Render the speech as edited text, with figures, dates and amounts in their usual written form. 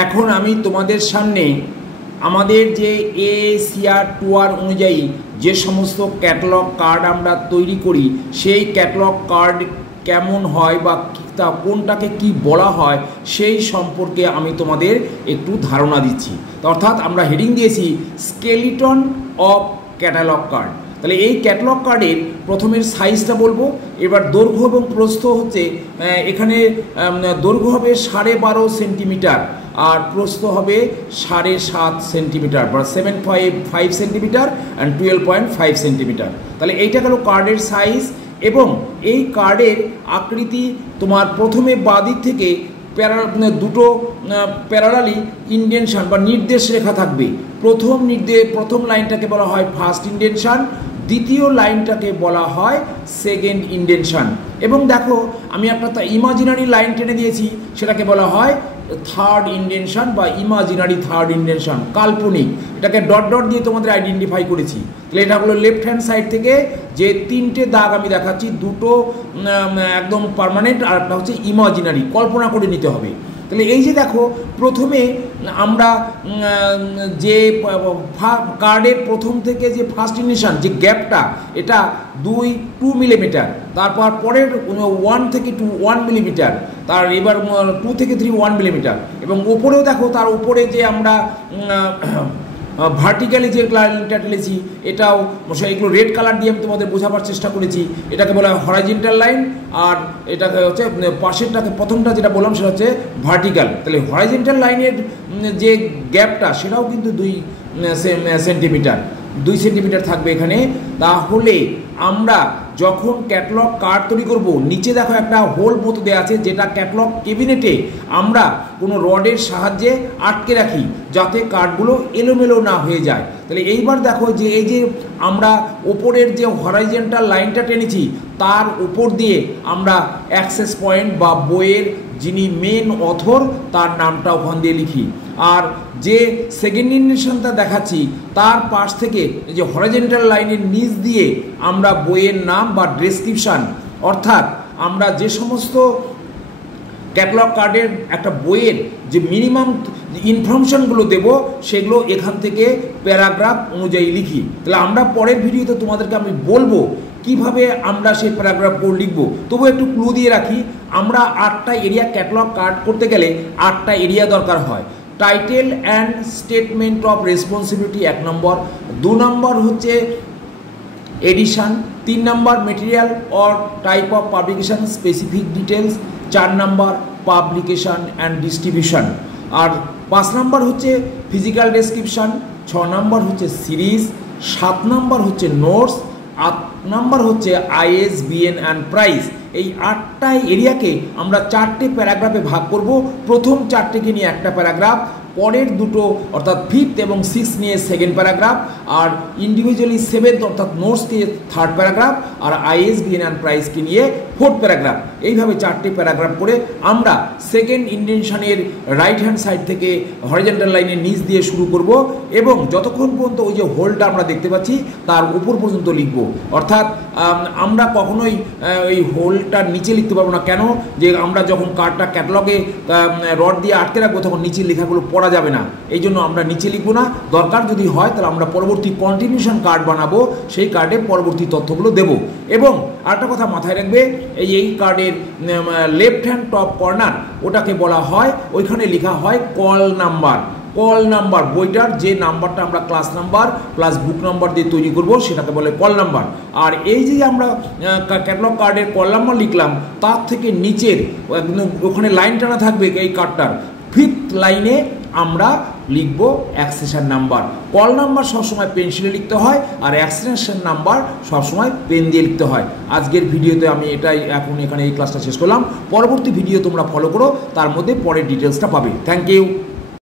এখন আমি তোমাদের সামনে আমাদের যে AACR 2R অনুযায়ী যে সমস্ত ক্যাটালগ কার্ড আমরা তৈরি করি সেই ক্যাটালগ কার্ড কেমন হয় বা তা কোনটাকে কি বলা হয় সেই সম্পর্কে আমি তোমাদের একটু ধারণা দিচ্ছি। অর্থাৎ আমরা হেডিং দিয়েছি স্কেলিটন অফ ক্যাটালগ কার্ড। তাহলে এই ক্যাটালগ কার্ডের প্রথমের সাইজটা বলবো। এবার দৈর্ঘ্য এবং প্রস্থ হচ্ছে এখানে দৈর্ঘ্য হবে 12.5 সেন্টিমিটার আর প্রস্থ হবে 7.5 সেন্টিমিটার বা 7.5 সেন্টিমিটার অ্যান্ড 12.5 সেন্টিমিটার। তাহলে এইটা গেল কার্ডের সাইজ। এবং এই কার্ডের আকৃতি তোমার প্রথমে বাঁদিক থেকে দুটো প্যারালালি ইন্ডেনশন বা নির্দেশ রেখা থাকবে। প্রথম লাইনটাকে বলা হয় ফার্স্ট ইন্ডেনশন, দ্বিতীয় লাইনটাকে বলা হয় সেকেন্ড ইন্ডেনশন। এবং দেখো আমি একটা ইমাজিনারি লাইন টেনে দিয়েছি, সেটাকে বলা হয় থার্ড ইন্ডেনশন বা ইমাজিনারি থার্ড ইন্ডেনশন, কাল্পনিক। এটাকে ডট ডট দিয়ে তোমাদের আইডেন্টিফাই করেছি। তাহলে এটা হলো লেফট হ্যান্ড সাইড থেকে যে তিনটে দাগ আমি দেখাচ্ছি, দুটো একদম পার্মানেন্ট আর একটা হচ্ছে ইমাজিনারি, কল্পনা করে নিতে হবে। তাহলে এই যে দেখো প্রথমে আমরা যে কার্ডের প্রথম থেকে যে ফার্স্ট ইন্ডেনশন যে গ্যাপটা এটা 2 মিলিমিটার, তারপর পরের 1 থেকে 1 মিলিমিটার, তার এবার 2 থেকে 3 1 মিলিমিটার, এবং ওপরেও দেখো তার উপরে যে আমরা ভার্টিক্যালি যে লাইনটা টেনেছি এটাও এগুলো রেড কালার দিয়ে আমি তোমাদের বোঝাবার চেষ্টা করেছি। এটাকে বলা হয় হরাইজন্টাল লাইন, আর এটাকে হচ্ছে পাশেরটাকে প্রথমটা যেটা বললাম সেটা হচ্ছে ভার্টিক্যাল। তাহলে হরাইজন্টাল লাইনের যে গ্যাপটা সেটাও কিন্তু 2 সেন্টিমিটার থাকবে এখানে। তাহলে আমরা যখন ক্যাটালগ কার্ড তৈরি করব, নিচে দেখো একটা হোল মতো দেওয়া আছে যেটা ক্যাটালগ ক্যাবিনেটে আমরা কোনো রডের সাহায্যে আটকে রাখি যাতে কার্ডগুলো এলোমেলো না হয়ে যায়। তাহলে এইবার দেখো যে এই যে আমরা ওপরের যে হরাইজন্টাল লাইনটা টেনেছি তার উপর দিয়ে আমরা অ্যাক্সেস পয়েন্ট বা বইয়ের যিনি মেন অথর তার নামটা ওখান দিয়ে লিখি। আর যে সেকেন্ড ইন্ডেনশনটা দেখাচ্ছি তার পাশ থেকে এই যে হরাইজন্টাল লাইনের নিচ দিয়ে আমরা বইয়ের নাম বা ডেসক্রিপশান, অর্থাৎ আমরা যে সমস্ত ক্যাটালগ কার্ডের একটা বইয়ের যে মিনিমাম ইনফরমেশনগুলো দেব সেগুলো এখান থেকে প্যারাগ্রাফ অনুযায়ী লিখি। তাহলে আমরা পরের ভিডিওতে তোমাদেরকে আমি বলবো কিভাবে আমরা সেই প্যারাগ্রাফগুলো লিখব। তবু একটু ক্লু দিয়ে রাখি, আমরা 8টা এরিয়া ক্যাটালগ কার্ড করতে গেলে 8টা এরিয়া দরকার হয়। Title and statement of responsibility 1 number, 2 number হচ্ছে edition, 3 number material or type of publication specific details, 4 number publication and distribution, আর 5 নম্বর হচ্ছে ফিজিক্যাল ডেসক্রিপশন, 6 নম্বর হচ্ছে সিরিজ, 7 নম্বর হচ্ছে নোটস, 8 নম্বর হচ্ছে ISBN অ্যান্ড প্রাইস। এই 8টা এরিয়াকে আমরা 4টে প্যারাগ্রাফে ভাগ করব। প্রথম 4টেকে নিয়ে একটা প্যারাগ্রাফ, পরের দুটো অর্থাৎ 5th এবং 6th নিয়ে সেকেন্ড প্যারাগ্রাফ, আর ইন্ডিভিজুয়ালি 7th অর্থাৎ নোটসকে থার্ড প্যারাগ্রাফ, আর ISBN অ্যান্ড প্রাইসকে নিয়ে ফোর্থ প্যারাগ্রাফ। এইভাবে 4টে প্যারাগ্রাফ করে আমরা সেকেন্ড ইন্ডেনশনের রাইট হ্যান্ড সাইড থেকে হরিজন্টাল লাইনের নিচ দিয়ে শুরু করব এবং যতক্ষণ পর্যন্ত ওই যে হোলটা আমরা দেখতে পাচ্ছি তার উপর পর্যন্ত লিখব। অর্থাৎ আমরা কখনোই এই হোলটা নিচে লিখতে পারবো না। কেন? যে আমরা যখন কার্ডটা ক্যাটালগে রড দিয়ে আটকে রাখবো তখন নিচের লেখাগুলো পড়া যাবে না, এই জন্য আমরা নিচে লিখবো না। দরকার যদি হয় তাহলে আমরা পরবর্তী কন্টিনিউশন কার্ড বানাবো, সেই কার্ডে পরবর্তী তথ্যগুলো দেব। এবং আরেকটা কথা মাথায় রাখবে, এই কার্ডের লেফট হ্যান্ড টপ কর্নার ওটাকে বলা হয়, ওইখানে লেখা হয় কল নাম্বার। কল নাম্বার বইটার যে নাম্বারটা আমরা ক্লাস নাম্বার প্লাস বুক নাম্বার দিয়ে তৈরি করব সেটাকে বলে কল নাম্বার। আর এই যে আমরা ক্যাটালগ কার্ডের কল নাম্বার লিখলাম তার থেকে নিচের ওখানে লাইন টানা থাকবে এই কার্ডটার 5th লাইনে আমরা লিখব অ্যাক্সেশন নাম্বার। কল নাম্বার সবসময় পেন্সিলে লিখতে হয় আর অ্যাক্সেশন নাম্বার সবসময় পেন দিয়ে লিখতে হয়। আজকের ভিডিওতে আমি এটাই এখানে এই ক্লাসটা শেষ করলাম। পরবর্তী ভিডিও তোমরা ফলো করো, তার মধ্যে পরের ডিটেলসটা পাবে। Thank you.